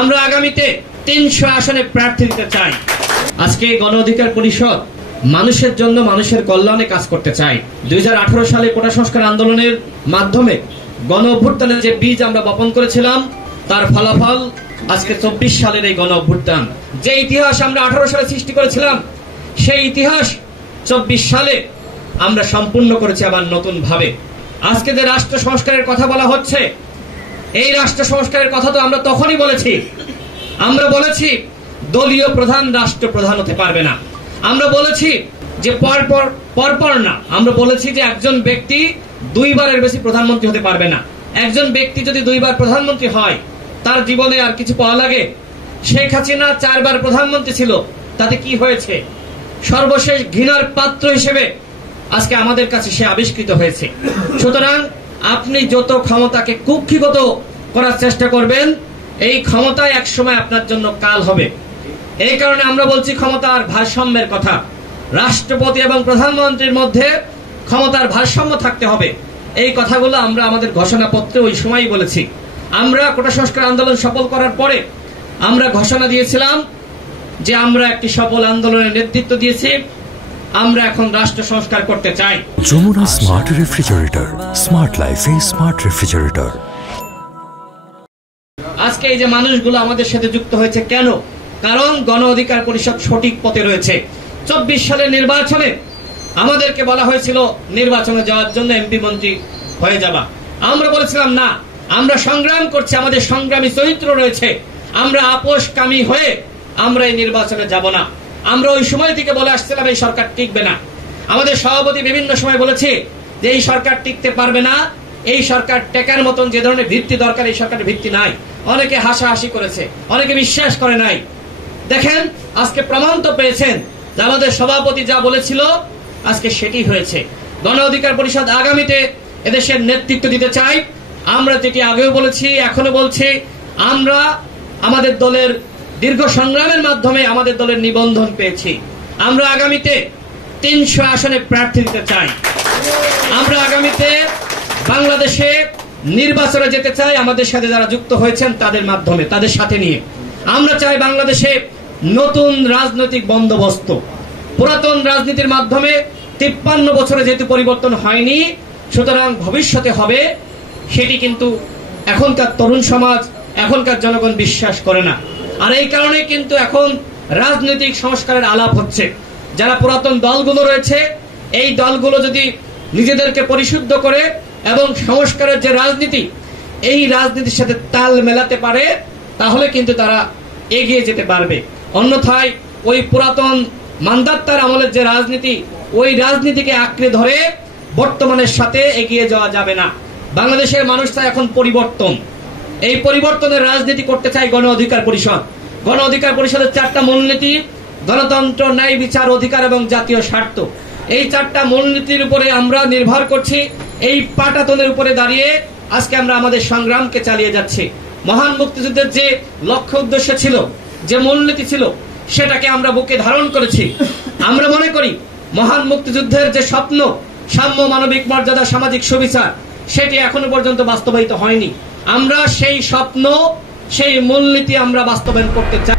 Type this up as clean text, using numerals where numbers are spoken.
আমরা আগামীতে ৩০০ আসনে প্রার্থী দিতে চাই। আজকে গণ অধিকার পরিষদ মানুষের জন্য, মানুষের কল্যাণে কাজ করতে চাই। 2018 সালে কোটা সংস্কার আন্দোলনের মাধ্যমে গণ অভ্যুত্থানের যে বীজ আমরা বপন করেছিলাম, তার ফলাফল আজকে 24 সালের এই গণ অভ্যুত্থান। যে ইতিহাস আমরা 18 সালে সৃষ্টি করেছিলাম, সেই ইতিহাস 24 সালে আমরা সম্পূর্ণ করেছি আবার নতুন ভাবে। আজকে যে রাষ্ট্র সংস্কারের কথা বলা হচ্ছে, এই রাষ্ট্র সংস্কারের কথা তো আমরা তখনই বলেছি। আমরা বলেছি দলীয় প্রধান রাষ্ট্রপ্রধান হতে পারবে না। আমরা বলেছি যে পরপর না, আমরা বলেছি যে একজন ব্যক্তি দুইবারের বেশি প্রধানমন্ত্রী হতে পারবে না। একজন ব্যক্তি যদি দুইবার প্রধানমন্ত্রী হয়, তার জীবনে আর কিছু পাওয়া লাগে? শেখ হাসিনা 4 বার প্রধানমন্ত্রী ছিল, তাতে কি হয়েছে? সর্বশেষ ঘৃণার পাত্র হিসেবে আজকে আমাদের কাছে সে আবিষ্কৃত হয়েছে। সুতরাং আপনি যত ক্ষমতাকে কুক্ষিগত করার চেষ্টা করবেন, এই ক্ষমতায় একসময় আপনার জন্য কাল হবে। এই কারণে আমরা বলছি ক্ষমতার ভারসাম্যের কথা। রাষ্ট্রপতি এবং প্রধানমন্ত্রীর মধ্যে ক্ষমতার ভারসাম্য থাকতে হবে। এই কথাগুলো আমরা আমাদের ঘোষণাপত্রে ওই সময়ই বলেছি। আমরা কোটা সংস্কার আন্দোলন সফল করার পরে আমরা ঘোষণা দিয়েছিলাম যে আমরা একটি সফল আন্দোলনের নেতৃত্ব দিয়েছি, আমরা এখন রাষ্ট্র সংস্কার করতে চাই। যমুনা স্মার্ট রেফ্রিজারেটর, স্মার্ট লাইফে স্মার্ট রেফ্রিজারেটর। আজকে এই যে মানুষগুলো আমাদের সাথে যুক্ত হয়েছে কেন? কারণ গণ অধিকার পরিষদ সঠিক পথে রয়েছে। 24 সালের নির্বাচনে আমাদেরকে বলা হয়েছিল নির্বাচনে যাওয়ার জন্য এমপি মন্ত্রী হয়ে যাবা। আমরা বলেছিলাম না, আমরা সংগ্রাম করছি, আমাদের সংগ্রামী চরিত্র রয়েছে, আমরা আপোষকামী হয়ে আমরা এই নির্বাচনে যাব না। আমরা ওই সময় থেকে বলে আসছিলাম এই সরকার টিকবে না। আমাদের সভাপতি বিভিন্ন সময় বলেছে যে এই সরকার টিকতে পারবে না, এই সরকার টেকার মতন যে ধরনের ভিত্তি দরকার এই সরকারের ভিত্তি নাই। অনেকে হাসাহাসি করেছে, অনেকে বিশ্বাস করে নাই। দেখেন আজকে প্রমাণ তো পেয়েছেন যে আমাদের সভাপতি যা বলেছিল আজকে সেটি হয়েছে। গণ অধিকার পরিষদ আগামীতে এদেশের নেতৃত্ব দিতে চাই। আমরা যেটি আগেও বলেছি, এখনো বলছি, আমরা আমাদের দলের দীর্ঘ সংগ্রামের মাধ্যমে আমাদের দলের নিবন্ধন পেয়েছি। আমরা আগামীতে ৩০০ আসনে প্রার্থী দিতে চাই। আমরা আগামীতে বাংলাদেশে নির্বাচনে যেতে চাই আমাদের সাথে যারা যুক্ত হয়েছেন তাদের মাধ্যমে, তাদের সাথে নিয়ে। আমরা চাই বাংলাদেশে নতুন রাজনৈতিক বন্দোবস্ত। পুরাতন রাজনীতির মাধ্যমে 53 বছরে যেহেতু পরিবর্তন হয়নি, সুতরাং ভবিষ্যতে হবে, সেটি কিন্তু এখনকার তরুণ সমাজ, এখনকার জনগণ বিশ্বাস করে না। আর এই কারণে কিন্তু এখন রাজনৈতিক সংস্কারের আলাপ হচ্ছে। যারা পুরাতন দলগুলো রয়েছে, এই দলগুলো যদি নিজেদেরকে পরিশুদ্ধ করে এবং সংস্কারের যে রাজনীতি, এই রাজনীতির সাথে তাল মেলাতে পারে, তাহলে কিন্তু তারা এগিয়ে যেতে পারবে। অন্যথায় ওই পুরাতন মান্দাত্তার আমলের যে রাজনীতি, ওই রাজনীতিকে আঁকড়ে ধরে বর্তমানের সাথে এগিয়ে যাওয়া যাবে না। বাংলাদেশের মানুষ চায় এখন পরিবর্তন। এই পরিবর্তনের রাজনীতি করতে চাই গণ অধিকার পরিষদ। গণ অধিকার পরিষদের 4টা মূলনীতি: গণতন্ত্র, ন্যায় বিচার, অধিকার এবং জাতীয় স্বার্থ। এই 4টা মূলনীতির উপরে আমরা নির্ভর করছি। এই পাটাতনের উপরে দাঁড়িয়ে আজকে আমরা আমাদের সংগ্রামকে চালিয়ে যাচ্ছি। মহান মুক্তিযুদ্ধের যে লক্ষ্য উদ্দেশ্য ছিল, যে মূলনীতি ছিল, সেটাকে আমরা বুকে ধারণ করেছি। আমরা মনে করি মহান মুক্তিযুদ্ধের যে স্বপ্ন, সাম্য, মানবিক মর্যাদা, সামাজিক সুবিচার, সেটি এখনো পর্যন্ত বাস্তবায়িত হয়নি। আমরা সেই স্বপ্ন, সেই মূলনীতি আমরা বাস্তবায়ন করতে চাই।